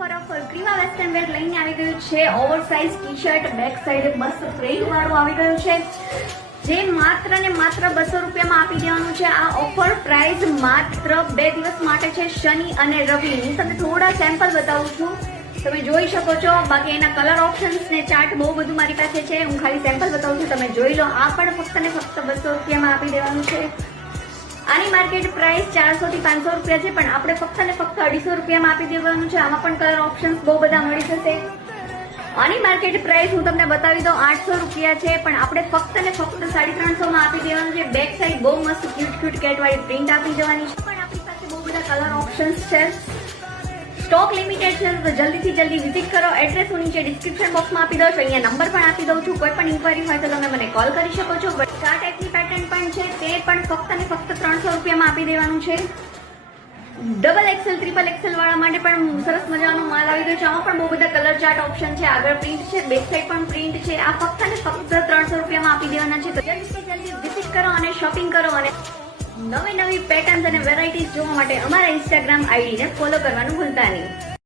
Offer ક્રીમા western wear લઈને આવી ગયું છે. ઓવરસાઇઝ ટી-શર્ટ બેક સાઈડ મસ્ત પ્રિન્ટ વાળું આવી ગયું છે, જે માત્ર ને માત્ર 200 રૂપિયામાં આપી દેવાનું છે. આ ઓફર પ્રાઇસ માત્ર 2 દિવસ માટે છે, શનિ અને રવિ. હું તમને થોડા સેમ્પલ બતાવું છું, તમે જોઈ શકો છો. બાકી એના કલર ઓપ્શન્સ ને ચાર્ટ બહુ બધું મારી પાસે છે, હું ખાલી સેમ્પલ બતાવું છું, તમે જોઈ લો. આ પણ ફક્ત ને ફક્ત 200 રૂપિયામાં આપી દેવાનું છે. આની માર્કેટ પ્રાઇસ 400 થી 500 રૂપિયા છે, પણ આપણે ફક્ત ને ફક્ત 250 રૂપિયામાં આપી દેવાનું છે. આમાં પણ કલર ઓપ્શન્સ બહુ બધા મળી જશે. આની માર્કેટ પ્રાઇસ હું તમને બતાવી દઉં 800 રૂપિયા છે, પણ આપણે ફક્ત ને ફક્ત 350 માં આપી દેવાનું છે. બેક સાઈડ બહુ મસ્ત ક્યુટ કેટ વાળી પ્રિન્ટ આપી દેવાની છે, પણ આપણી પાસે બહુ બધા કલર ઓપ્શન્સ છે. સ્ટોક લિમિટેડ છે, તો જલ્દીથી જલ્દી વિઝિટ કરો. એડ્રેસ હું નીચે ડિસ્ક્રિપ્શન બોક્સમાં આપી દઉં છું, અહીંયા નંબર પણ આપી દઉં છું. કોઈ પણ ઇન્ક્વાયરી હોય તો તમે મને કોલ કરી શકો છો. આ ટાઈપની પેટર્ન પણ છે, તે પણ ફક્ત ને ફક્ત 300 રૂપિયામાં આપી દેવાનું છે. ડબલ એક્સેલ ટ્રિપલ એક્સેલ વાળા માટે પણ સરસ મજાનો માલ આવી ગયો છે. આમાં પણ બહુ બધા કલર ચાર્ટ ઓપ્શન છે, આગળ પ્રિન્ટ છે, બેક સાઈડ પણ પ્રિન્ટ છે. આ ફક્ત ને ફક્ત 300 રૂપિયામાં આપી દેવાના છે. તો જલ્દીથી જલ્દી વિઝિટ કરો અને શોપિંગ કરો, અને નવી પેટર્ન્સ અને વેરાયટીઝ જોવા માટે અમારા ઇન્સ્ટાગ્રામ આઈડીને ફોલો કરવાનું ભૂલતા નહીં.